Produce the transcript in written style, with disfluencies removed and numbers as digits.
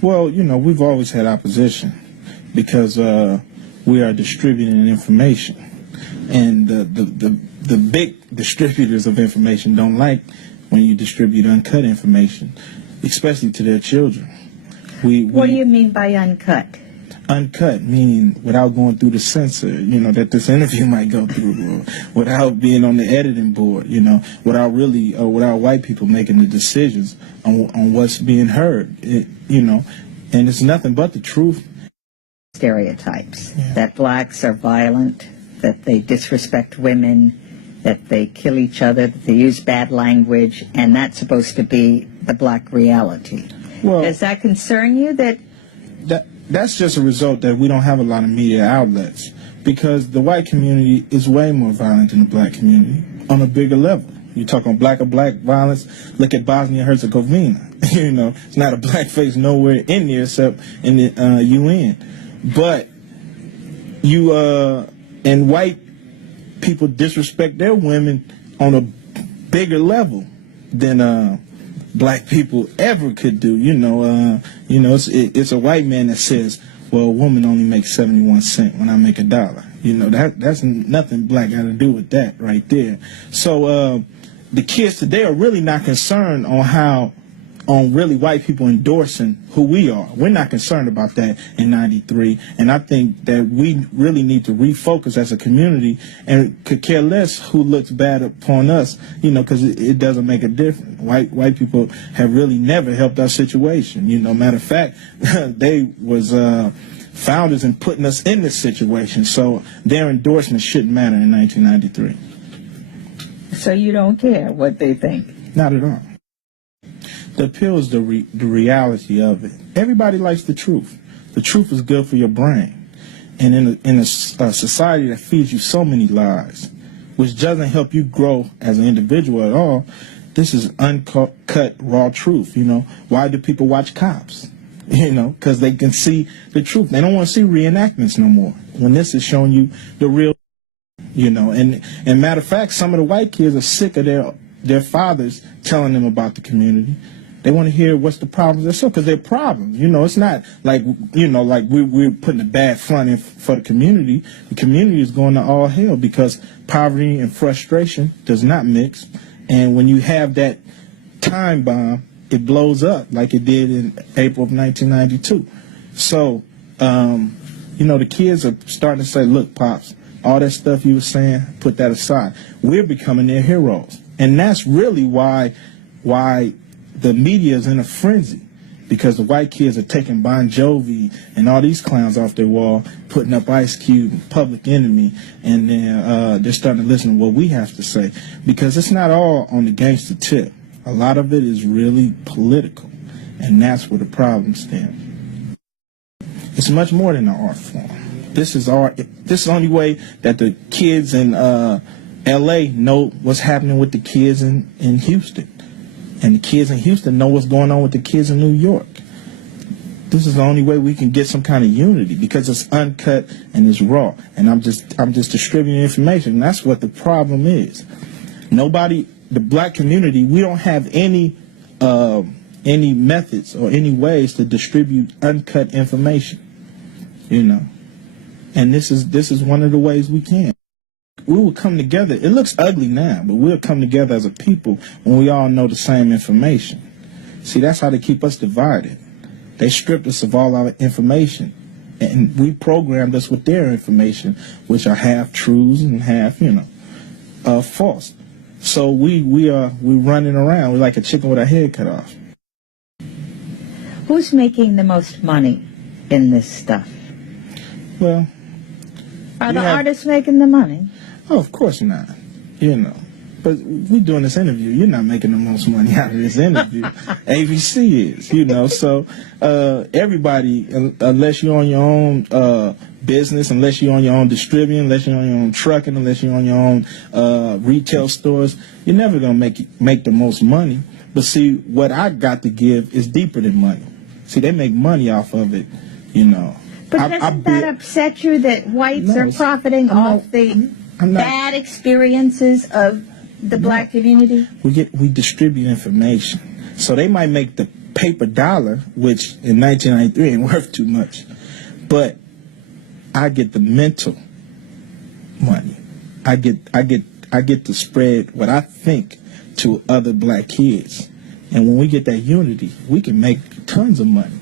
Well, we've always had opposition because we are distributing information, and the big distributors of information don't like when you distribute uncut information, especially to their children. What do you mean by uncut? Uncut meaning without going through the censor, that this interview might go through, or without being on the editing board, without white people making the decisions on what's being heard, and it's nothing but the truth. Stereotypes that blacks are violent, that they disrespect women, that they kill each other, that they use bad language, and that's supposed to be the black reality. Well, does that concern you? That's just a result that we don't have a lot of media outlets, because the white community is way more violent than the black community on a bigger level. You talk on black violence, look at Bosnia-Herzegovina. It's not a black face nowhere in there except in the UN. But and white people disrespect their women on a bigger level than black people ever could do. It's a white man that says, well, a woman only makes 71 cents when I make $1. That's nothing black got to do with that right there. So the kids today are really not concerned on really white people endorsing who we are. We're not concerned about that in '93, and I think that we really need to refocus as a community and could care less who looks bad upon us, because it doesn't make a difference. White people have really never helped our situation. Matter of fact, they was founders in putting us in this situation, so their endorsement shouldn't matter in 1993. So you don't care what they think? Not at all. The appeal is the reality of it. Everybody likes the truth. The truth is good for your brain. And in a society that feeds you so many lies, which doesn't help you grow as an individual at all, this is uncut, raw truth. Why do people watch Cops? Because they can see the truth. They don't want to see reenactments no more. When this is showing you the real, and matter of fact, some of the white kids are sick of their fathers telling them about the community. They want to hear what's the problems themselves, because they're problems. It's not like, like we're putting a bad front in for the community. The community is going to all hell because poverty and frustration does not mix. And when you have that time bomb, it blows up like it did in April of 1992. So, the kids are starting to say, look, Pops, all that stuff you were saying, put that aside. We're becoming their heroes. And that's really why the media is in a frenzy, because the white kids are taking Bon Jovi and all these clowns off their wall, putting up Ice Cube and Public Enemy, and then they're starting to listen to what we have to say, because it's not all on the gangster tip. A lot of it is really political, and that's where the problem stems. It's much more than an art form. This is the only way that the kids in L.A. know what's happening with the kids in Houston. And the kids in Houston know what's going on with the kids in New York. This is the only way we can get some kind of unity, because it's uncut and it's raw. And I'm just distributing information. And that's what the problem is. The black community, we don't have any methods or any ways to distribute uncut information. And this is one of the ways we can. We will come together. It looks ugly now, but we'll come together as a people when we all know the same information. See, that's how they keep us divided. They stripped us of all our information, and we programmed us with their information, which are half truths and half, false. So we're running around. We're like a chicken with our head cut off. Who's making the most money in this stuff? Well, are the artists making the money? Oh, of course not. But we're doing this interview. You're not making the most money out of this interview. ABC is, So everybody, unless you're on your own business, unless you're on your own distributing, unless you're on your own trucking, unless you're on your own retail stores, you're never going to make the most money. But see, what I got to give is deeper than money. See, they make money off of it, But doesn't that upset you that whites are profiting off the bad experiences of the black community? We distribute information. So they might make the paper dollar, which in 1993 ain't worth too much, but I get the mental money. I get to spread what I think to other black kids. And when we get that unity, we can make tons of money.